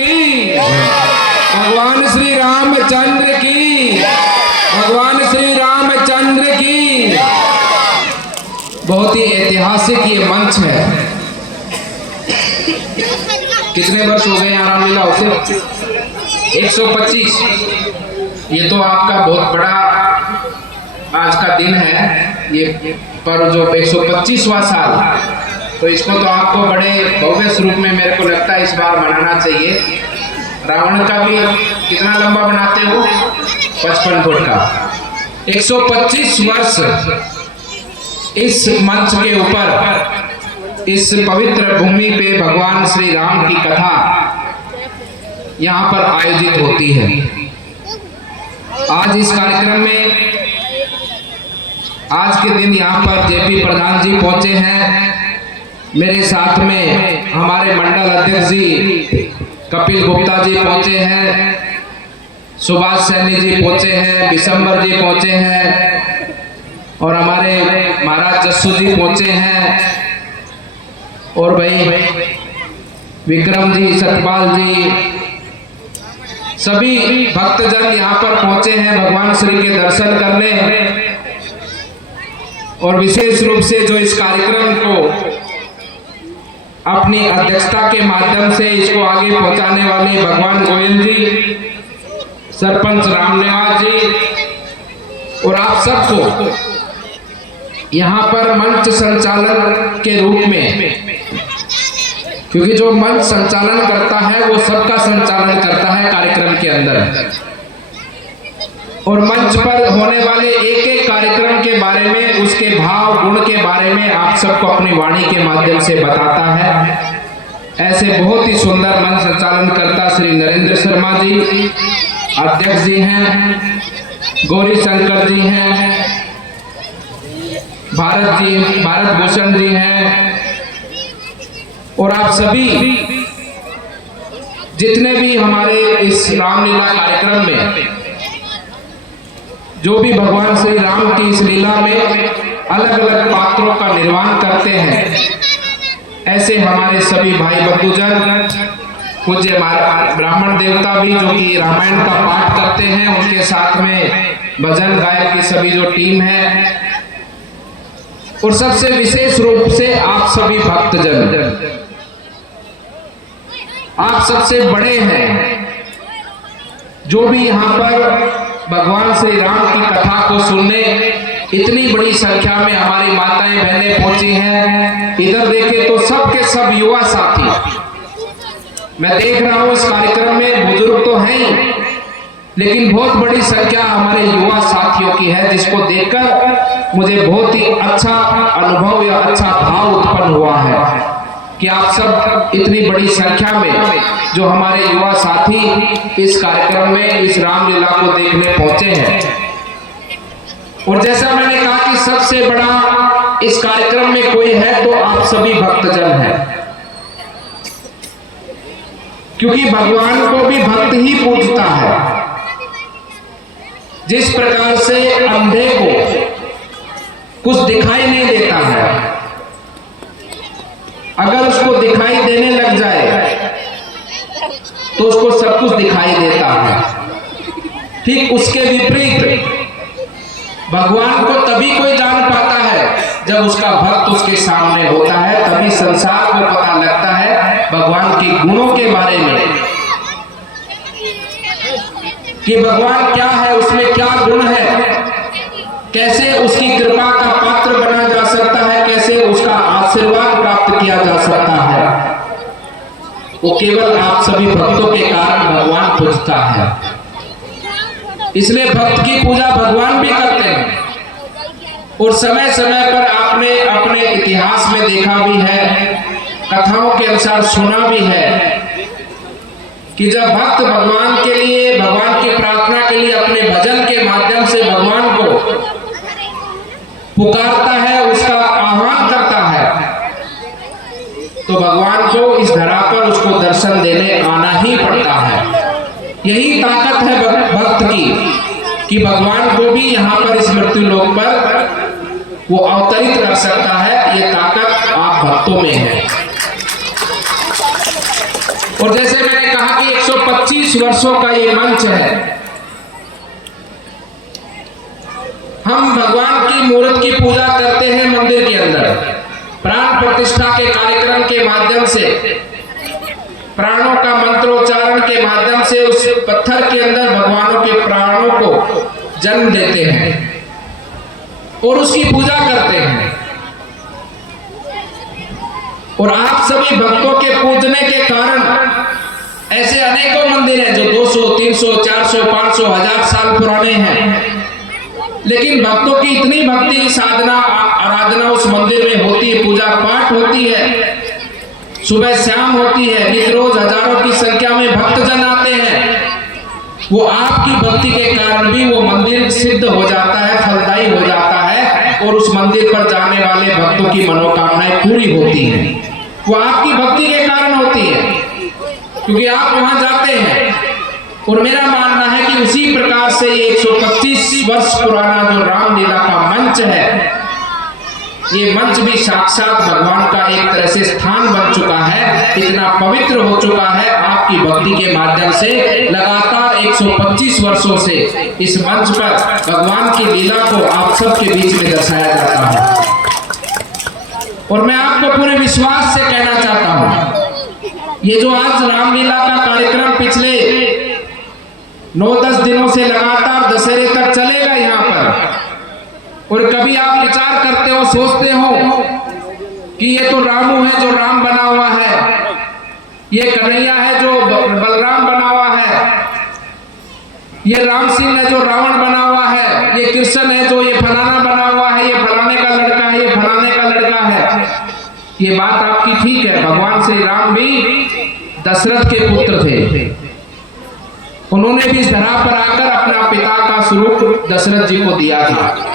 की, भगवान श्री रामचंद्र की, भगवान श्री रामचंद्र की। बहुत ही ऐतिहासिक ये मंच है। कितने वर्ष हो गए रामलीला होते? 125। ये तो आपका बहुत बड़ा आज का दिन है ये, पर जो 125वां साल, तो इसको तो आपको बड़े भव्य स्वरूप में मेरे को लगता है इस बार मनाना चाहिए। रावण का भी कितना लंबा बनाते हो? 55 फुट का। 125 वर्ष इस मंच के ऊपर, इस पवित्र भूमि पे भगवान श्री राम की कथा यहाँ पर आयोजित होती है। आज इस कार्यक्रम में, आज के दिन यहाँ पर जेपी प्रधान जी पहुंचे हैं। मेरे साथ में हमारे मंडल अध्यक्ष जी कपिल गुप्ता जी पहुंचे हैं, सुभाष सैनी जी पहुंचे हैं, विशंबर जी पहुंचे हैं, और हमारे महाराज जस्सू जी पहुंचे हैं, और भाई विक्रम जी, सतपाल जी, सभी भक्तजन यहाँ पर पहुंचे हैं भगवान श्री के दर्शन करने। और विशेष रूप से जो इस कार्यक्रम को अपनी अध्यक्षता के माध्यम से इसको आगे पहुंचाने वाले भगवान गोयल जी, सरपंच रामनिवास जी, और आप सबको यहाँ पर मंच संचालन के रूप में, क्योंकि जो मंच संचालन करता है वो सबका संचालन करता है कार्यक्रम के अंदर, और मंच पर होने वाले एक एक कार्यक्रम के बारे में, उसके भाव गुण के बारे में आप सबको अपनी वाणी के माध्यम से बताता है। ऐसे बहुत ही सुंदर मंच संचालन करता श्री नरेंद्र शर्मा जी अध्यक्ष जी हैं, गौरी शंकर जी हैं, भारत भूषण जी हैं, और आप सभी जितने भी हमारे इस रामलीला कार्यक्रम में जो भी भगवान श्री राम की इस लीला में अलग अलग पात्रों का निर्वहन करते हैं, ऐसे हमारे सभी भाई बंधुजन, पूज्य ब्राह्मण देवता भी जो कि रामायण का पाठ करते हैं, उनके साथ में भजन गायक की सभी जो टीम है, और सबसे विशेष रूप से आप सभी भक्तजन, आप सबसे बड़े हैं जो भी यहाँ पर भगवान श्री राम की कथा को सुनने इतनी बड़ी संख्या में हमारी माताएं बहनें पहुंची हैं। इधर देखे तो सब के सब युवा साथी, मैं देख रहा हूं इस कार्यक्रम में बुजुर्ग तो हैं, लेकिन बहुत बड़ी संख्या हमारे युवा साथियों की है, जिसको देखकर मुझे बहुत ही अच्छा अनुभव या अच्छा भाव उत्पन्न हुआ है कि आप सब इतनी बड़ी संख्या में जो हमारे युवा साथी इस कार्यक्रम में, इस रामलीला को देखने पहुंचे हैं। और जैसा मैंने कहा कि सबसे बड़ा इस कार्यक्रम में कोई है तो आप सभी भक्तजन हैं, क्योंकि भगवान को भी भक्त ही पूजता है। जिस प्रकार से अंधे को कुछ दिखाई नहीं देता है, अगर उसको दिखाई देने लग जाए तो उसको सब कुछ दिखाई देता है। ठीक उसके विपरीत भगवान को तभी कोई जान पाता है जब उसका भक्त उसके सामने होता है, तभी संसार को पता लगता है भगवान के गुणों के बारे में, कि भगवान क्या है, उसमें क्या गुण है, कैसे उसकी कृपा का पात्र बना जा सकता है, कैसे उसका आशीर्वाद प्राप्त किया जा सकता है। वो केवल आप सभी भक्तों के कारण भगवान पूजता है, इसलिए भक्त की पूजा भगवान भी करते हैं। और समय समय पर आपने अपने इतिहास में देखा भी है, कथाओं के अनुसार सुना भी है, कि जब भक्त भगवान के लिए, भगवान की प्रार्थना के लिए अपने भजन के माध्यम से भगवान को पुकारता है, उसका आह्वान करता है, तो भगवान को इस धरा पर उसको दर्शन देने आना ही पड़ता है। यही ताकत है भक्त की, कि भगवान को भी यहाँ पर इस मृत्यु लोक पर वो अवतरित कर सकता है। ये ताकत आप भक्तों में है। और जैसे मैंने कहा कि 125 वर्षों का ये मंच है। हम भगवान की मूर्ति की पूजा करते हैं मंदिर के अंदर, प्राण प्रतिष्ठा के कार्यक्रम के माध्यम से, प्राणों का मंत्रोच्चारण के माध्यम से उस पत्थर के अंदर भगवानों के प्राणों को जन्म देते हैं और उसकी पूजा करते हैं। और आप सभी भक्तों के पूजने के कारण ऐसे अनेकों मंदिर हैं जो 200, 300, 400, 500, 1000 साल पुराने हैं, लेकिन भक्तों की इतनी भक्ति, साधना, आराधना उस मंदिर में होती है, पूजा पाठ होती है, सुबह शाम होती है, नित रोज हजारों की संख्या में भक्तजन आते हैं। वो आपकी भक्ति के कारण भी वो मंदिर सिद्ध हो जाता है, फलदायी हो जाता है और उस मंदिर पर जाने वाले भक्तों की मनोकामनाएं पूरी होती हैं। वो आपकी भक्ति के कारण होती है, क्योंकि आप वहां जाते हैं। और मेरा मानना है कि उसी प्रकार से ये 125 वर्ष पुराना जो रामलीला का मंच है, ये मंच भी साक्षात भगवान का एक तरह से स्थान बन चुका है, इतना पवित्र हो चुका है। आपकी भक्ति के माध्यम से लगातार 125 वर्षों से इस मंच पर भगवान की लीला को आप सबके बीच में दर्शाया जाता है। और मैं आपको पूरे विश्वास से कहना चाहता हूं, ये जो आज रामलीला का कार्यक्रम पिछले 9-10 दिनों से लगातार दशहरे तक चलेगा यहाँ पर, और कभी आप विचार करते हो, सोचते हो कि ये तो रामू है जो राम बना हुआ है, ये कन्हैया है जो बलराम बना हुआ है, ये राम सिंह है जो रावण बना हुआ है, ये कृष्ण है जो ये फलाना बना हुआ है, ये फलाने का लड़का है, ये फलाने का लड़का है। ये बात आपकी ठीक है, भगवान श्री राम भी दशरथ के पुत्र थे। उन्होंने भी इस धरा पर आकर अपना पिता का स्वरूप दशरथ जी को दिया था।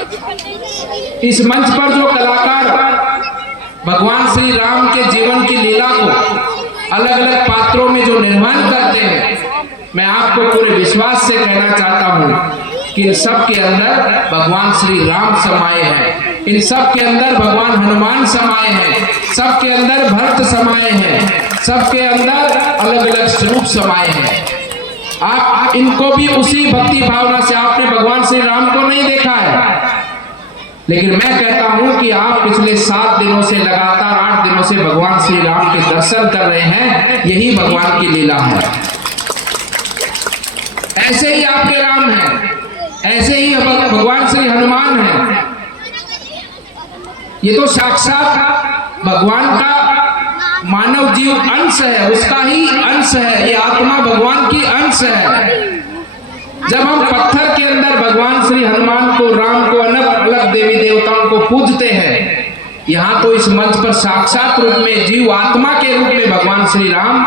इस मंच पर जो कलाकार भगवान श्री राम के जीवन की लीला को अलग अलग पात्रों में जो निर्माण करते हैं, मैं आपको पूरे विश्वास से कहना चाहता हूं कि इन सब के अंदर भगवान श्री राम समाये हैं, इन सब के अंदर भगवान हनुमान समाये हैं, सब के अंदर भरत समाये हैं, सब के अंदर अलग अलग स्वरूप समाये हैं। आप इनको भी उसी भक्ति भावना से, आपने भगवान श्री राम को नहीं देखा है, लेकिन मैं कहता हूं कि आप पिछले 7 दिनों से लगातार 8 दिनों से भगवान श्री राम के दर्शन कर रहे हैं। यही भगवान की लीला है। ऐसे ही आपके राम हैं, ऐसे ही भगवान श्री हनुमान हैं। ये तो साक्षात भगवान का मानव जीव अंश है, उसका ही अंश है, ये आत्मा भगवान की अंश है। जब हम पत्थर के अंदर भगवान श्री हनुमान को, राम को, अलग अलग देवी देवताओं को पूजते हैं, यहाँ तो इस मंच पर साक्षात रूप में जीव आत्मा के रूप में भगवान श्री राम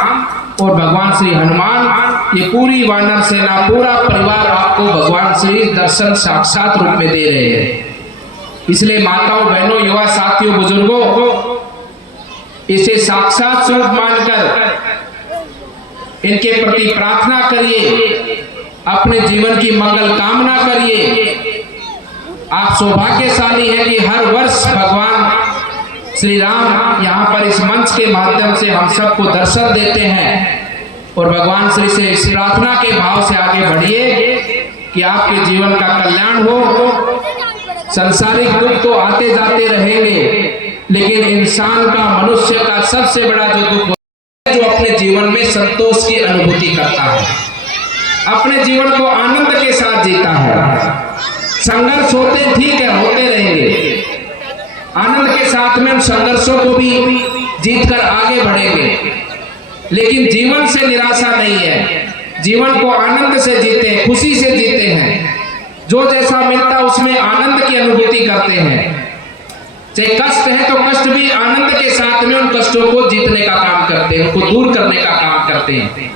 और भगवान श्री हनुमान, ये पूरी वानर सेना, पूरा परिवार आपको भगवान श्री दर्शन साक्षात रूप में दे रहे हैं। इसलिए माताओं, बहनों, युवा साथियों, बुजुर्गों, इसे साक्षात स्वरूप मानकर इनके प्रति प्रार्थना करिए, अपने जीवन की मंगल कामना करिए। आप सौभाग्यशाली हैं कि हर वर्ष भगवान श्री राम यहाँ पर इस मंच के माध्यम से हम सबको दर्शन देते हैं। और भगवान श्री से इस प्रार्थना के भाव से आगे बढ़िए कि आपके जीवन का कल्याण हो। संसारिक दुख तो आते जाते रहेंगे, लेकिन इंसान का, मनुष्य का सबसे बड़ा जो दुख है, जो अपने जीवन में संतोष की अनुभूति करता है, अपने जीवन को आनंद के साथ जीता है। संघर्ष होते, ठीक है, होते रहेंगे, आनंद के साथ में संघर्षों को भी जीत कर आगे बढ़ेंगे, लेकिन जीवन से निराशा नहीं है। जीवन को आनंद से जीते हैं, खुशी से जीते हैं। जो जैसा मिलता उसमें आनंद की अनुभूति करते हैं। चाहे कष्ट है तो कष्ट भी आनंद के साथ में उन कष्टों को जीतने का काम करते हैं, उनको दूर करने का काम करते हैं।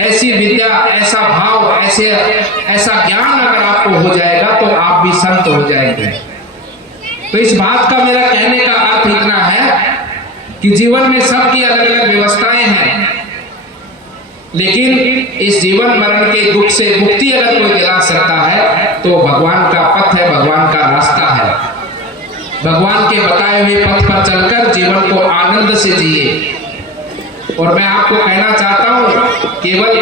ऐसी विद्या, ऐसा भाव, ऐसा ज्ञान अगर आपको हो जाएगा तो आप भी संत हो जाएंगे। तो इस बात का मेरा कहने का अर्थ इतना है कि जीवन में सबकी अलग अलग व्यवस्थाएं हैं, लेकिन इस जीवन मरण के दुख से मुक्ति अगर कोई दिला सकता है तो भगवान का पथ है, भगवान का रास्ता है। भगवान के बताए हुए पथ पर चलकर जीवन को आनंद से जिए। और मैं आपको कहना चाहता हूं, केवल